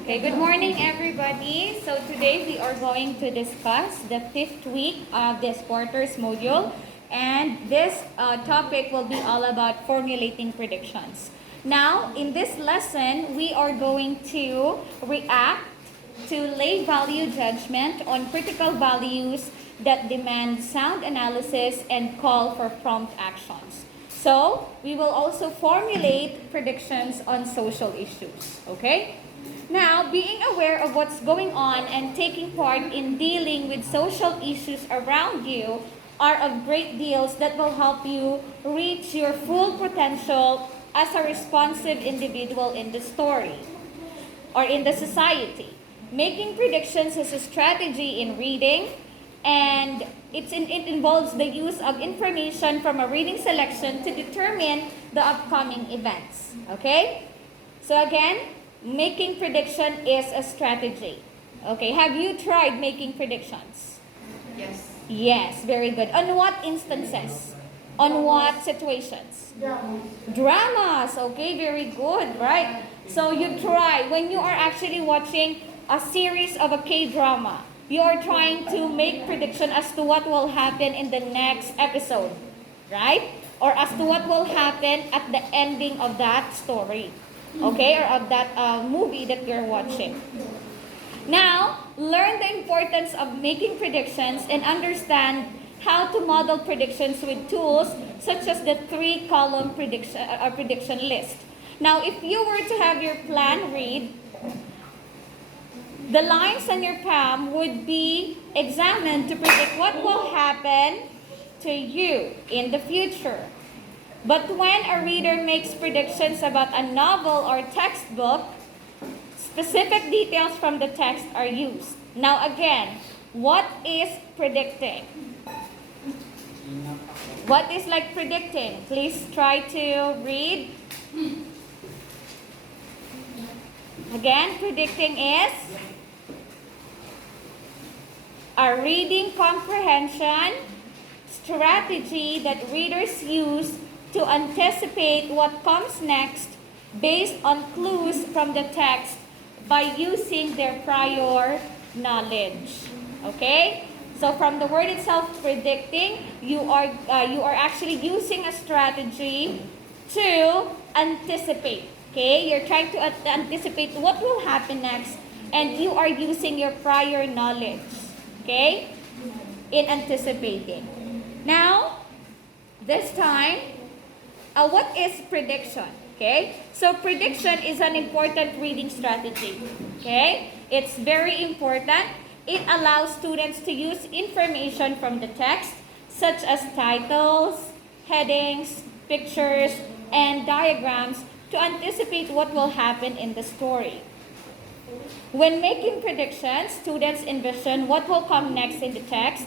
Okay, good morning everybody. So today we are going to discuss the fifth week of this quarter's module, and this topic will be all about formulating predictions. Now, in this lesson, we are going to react to lay value judgment on critical values that demand sound analysis and call for prompt actions. So, we will also formulate predictions on social issues, okay? Now, being aware of what's going on and taking part in dealing with social issues around you are of great deals that will help you reach your full potential as a responsive individual in the story or in the society. Making predictions is a strategy in reading, and it involves the use of information from a reading selection to determine the upcoming events. Okay? So again, making prediction is a strategy. Okay, have you tried making predictions? Yes. Yes, very good. On what instances? On what situations? Dramas. Okay, very good, right? So you try, when you are actually watching a series of a K-drama, you are trying to make prediction as to what will happen in the next episode, right? Or as to what will happen at the ending of that story. Okay, or of that movie that you're watching. Now, learn the importance of making predictions and understand how to model predictions with tools such as the 3-column prediction list. Now, if you were to have your plan read, the lines on your palm would be examined to predict what will happen to you in the future. But when a reader makes predictions about a novel or textbook, specific details from the text are used. Now again, what is predicting? What is like predicting? Please try to read. Again, predicting is a reading comprehension strategy that readers use to anticipate what comes next based on clues from the text by using their prior knowledge. Okay? So from the word itself, predicting, you are actually using a strategy to anticipate. Okay? You're trying to anticipate what will happen next, and you are using your prior knowledge. Okay? In anticipating. Now, this time, what is prediction? Okay, so prediction is an important reading strategy. Okay, it's very important. It allows students to use information from the text, such as titles, headings, pictures, and diagrams to anticipate what will happen in the story. When making predictions, students envision what will come next in the text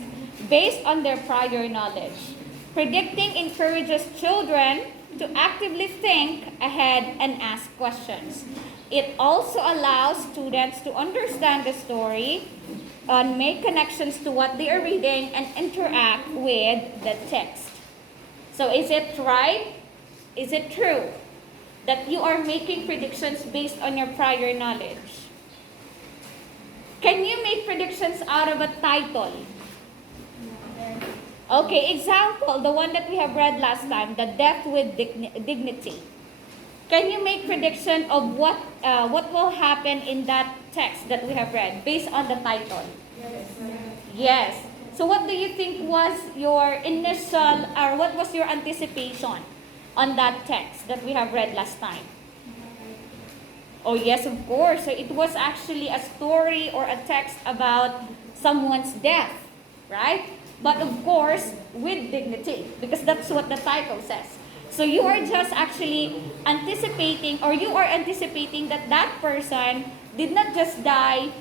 based on their prior knowledge. Predicting encourages children to actively think ahead and ask questions. It also allows students to understand the story and make connections to what they are reading and interact with the text. So is it right? Is it true that you are making predictions based on your prior knowledge? Can you make predictions out of a title? Okay, example, the one that we have read last time, the death with dignity. Can you make prediction of what will happen in that text that we have read based on the title? Yes. So what do you think was your initial, or what was your anticipation on that text that we have read last time? Oh yes, of course. So it was actually a story or a text about someone's death, right? But of course, with dignity, because that's what the title says. So you are just actually anticipating, or you are anticipating that that person did not just die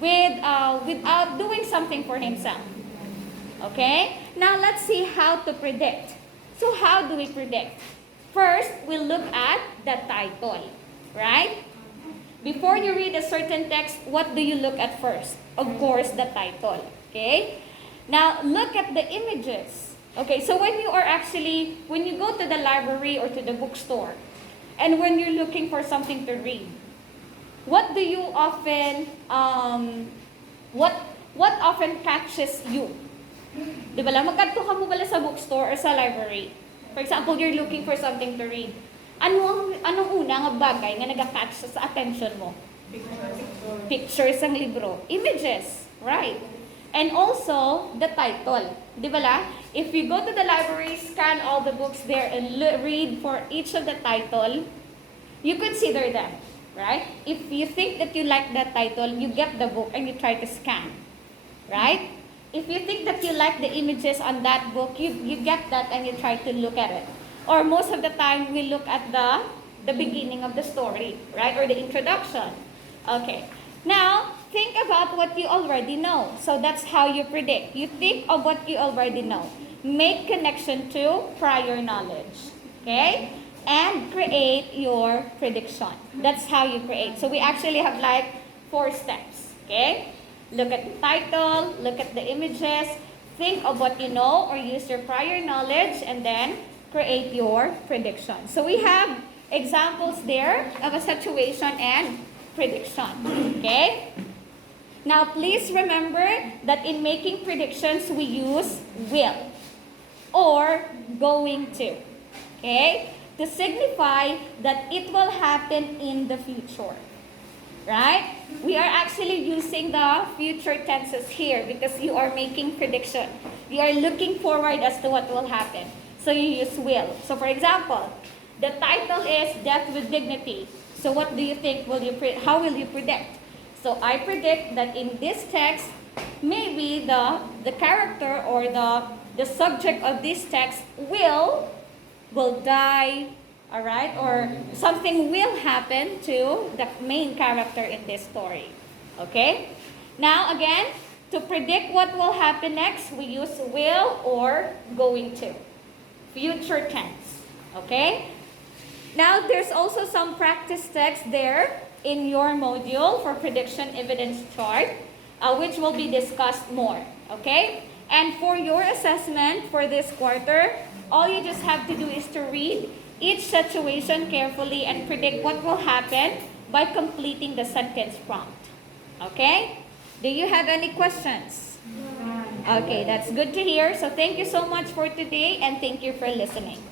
without doing something for himself. Okay? Now let's see how to predict. So how do we predict? First, we'll look at the title, right? Before you read a certain text, what do you look at first? Of course, the title. Okay? Now, look at the images. Okay, so when you go to the library or to the bookstore, and when you're looking for something to read, what do you often, what often catches you? Di ba lang, magkanto ka mo bala sa bookstore or sa library. For example, you're looking for something to read. Anong una nga bagay nga nag-catch sa attention mo? Pictures ang libro. Images, right? And also, the title. Di ba la? If you go to the library, scan all the books there and read for each of the title, you consider them, right? If you think that you like that title, you get the book and you try to scan, right? If you think that you like the images on that book, you get that and you try to look at it. Or most of the time, we look at the beginning of the story, right? Or the introduction. Okay. Now, think about what you already know. So that's how you predict. You think of what you already know. Make connection to prior knowledge. Okay? And create your prediction. That's how you create. So we actually have like 4 steps. Okay? Look at the title, look at the images, think of what you know or use your prior knowledge, and then create your prediction. So we have examples there of a situation and prediction. Okay? Now, please remember that in making predictions, we use will or going to. Okay? To signify that it will happen in the future. Right? We are actually using the future tenses here because you are making prediction. You are looking forward as to what will happen. So you use will. So for example, the title is Death with Dignity. So what do you think how will you predict? So I predict that in this text, maybe the character or the subject of this text will die, all right? Or something will happen to the main character in this story. Okay? Now again, to predict what will happen next, we use will or going to. Future tense. Okay? Now, there's also some practice text there in your module for prediction evidence chart, which will be discussed more. Okay? And for your assessment for this quarter, all you just have to do is to read each situation carefully and predict what will happen by completing the sentence prompt. Okay? Do you have any questions? Okay, that's good to hear. So thank you so much for today and thank you for listening.